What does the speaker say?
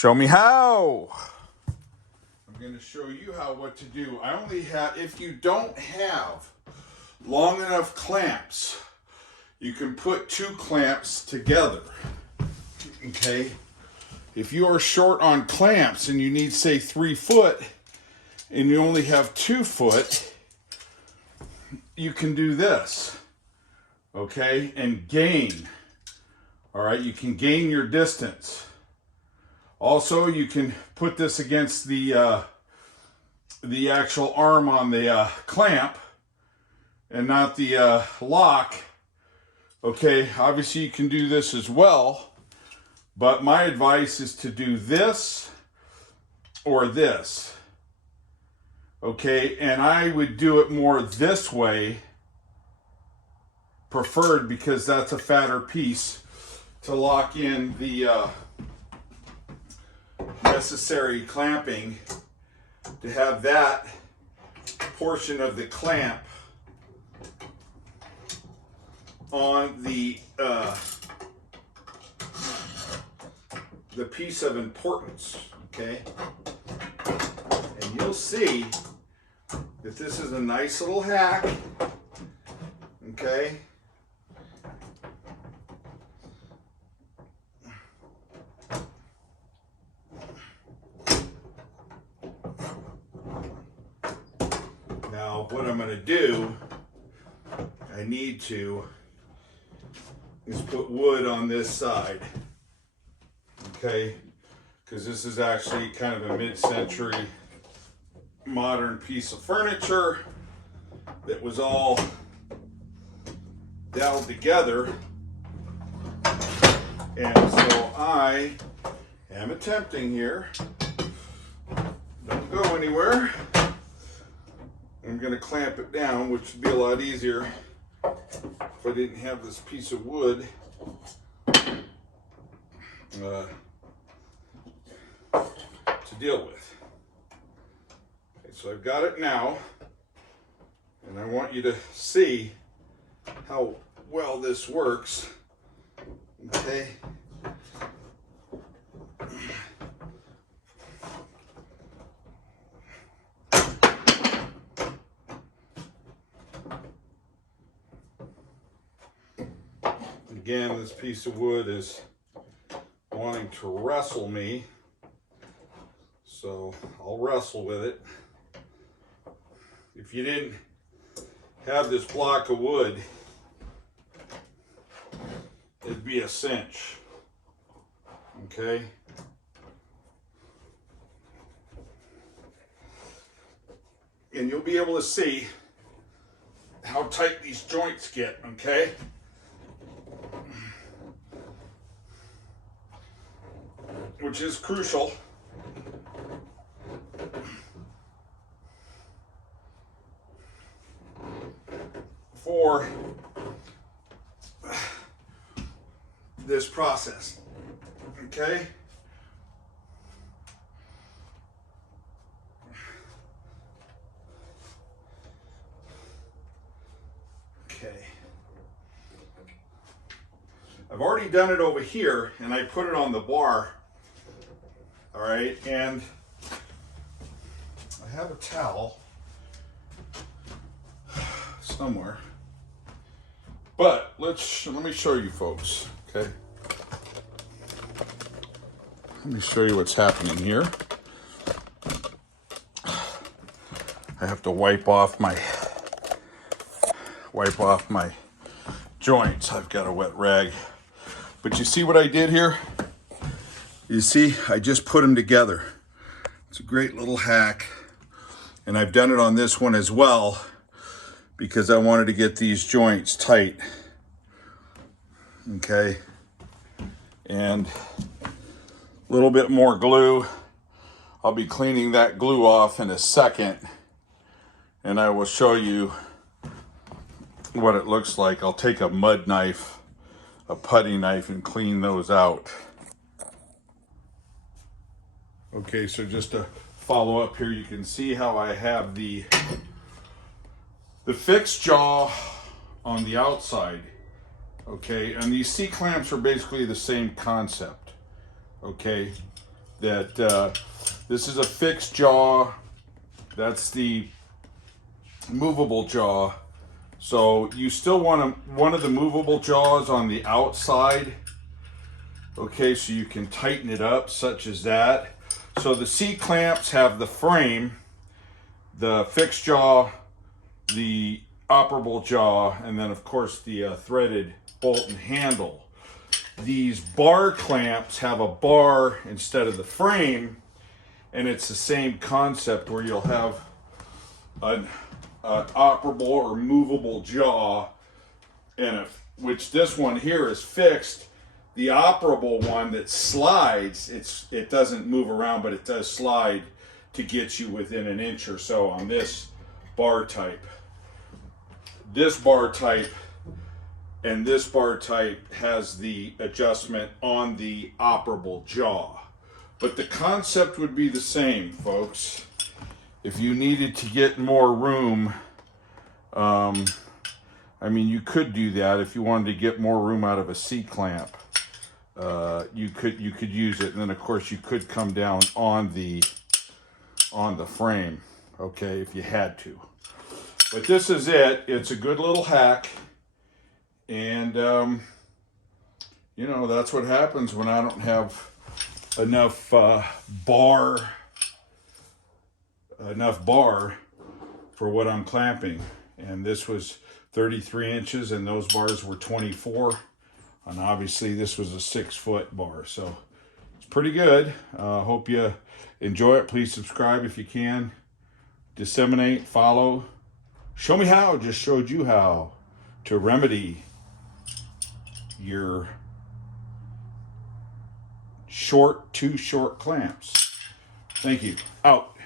Show me how. I'm going to show you what to do. I only have, if you don't have long enough clamps, you can put 2 clamps together. Okay? If you are short on clamps and you need, say, 3 foot and you only have 2 foot, you can do this. Okay? And gain. All right? You can gain your distance. Also, you can put this against the actual arm on the clamp and not the lock. Okay, obviously you can do this as well, but my advice is to do this or this. Okay, and I would do it more this way, preferred, because that's a fatter piece to lock in the necessary clamping, to have that portion of the clamp on the piece of importance. Okay, and you'll see that this is a nice little hack. Okay, now what I'm going to do, I need to, is put wood on this side. Okay, because this is actually kind of a mid-century modern piece of furniture that was all doweled together, and so I am attempting here, don't go anywhere, I'm going to clamp it down, which would be a lot easier if I didn't have this piece of wood to deal with. Okay, so I've got it now, and I want you to see how well this works. Okay. Again, this piece of wood is wanting to wrestle me, so I'll wrestle with it. If you didn't have this block of wood, it'd be a cinch. Okay? And you'll be able to see how tight these joints get, okay? Which is crucial for this process. Okay? Okay. I've already done it over here, and I put it on the bar. All right, and I have a towel somewhere, but let me show you folks. Okay, let me show you what's happening here. I have to wipe off my joints. I've got a wet rag, but you see what I did here? You see, I just put them together. It's a great little hack. And I've done it on this one as well because I wanted to get these joints tight. Okay. And a little bit more glue. I'll be cleaning that glue off in a second. And I will show you what it looks like. I'll take a mud knife, a putty knife, and clean those out. Okay, so just to follow up here, you can see how I have the fixed jaw on the outside. Okay, and these C-clamps are basically the same concept. Okay, that this is a fixed jaw. That's the movable jaw. So you still want one of the movable jaws on the outside. Okay, so you can tighten it up such as that. So the C-clamps have the frame, the fixed jaw, the operable jaw, and then of course the threaded bolt and handle. These bar clamps have a bar instead of the frame, and it's the same concept where you'll have an operable or movable jaw, and which this one here is fixed. The operable one that slides, it doesn't move around, but it does slide to get you within an inch or so on this bar type. This bar type and this bar type has the adjustment on the operable jaw. But the concept would be the same, folks. If you needed to get more room, I mean, you could do that if you wanted to get more room out of a C-clamp. You could use it, and then of course you could come down on the frame, okay, if you had to. But this is it. It's a good little hack, and you know, that's what happens when I don't have enough bar for what I'm clamping. And this was 33 inches and those bars were 24, and obviously this was a 6-foot bar, so it's pretty good. Hope you enjoy it. Please subscribe if you can, disseminate, follow, show me how. Just showed you how to remedy your too short clamps. Thank you. Out.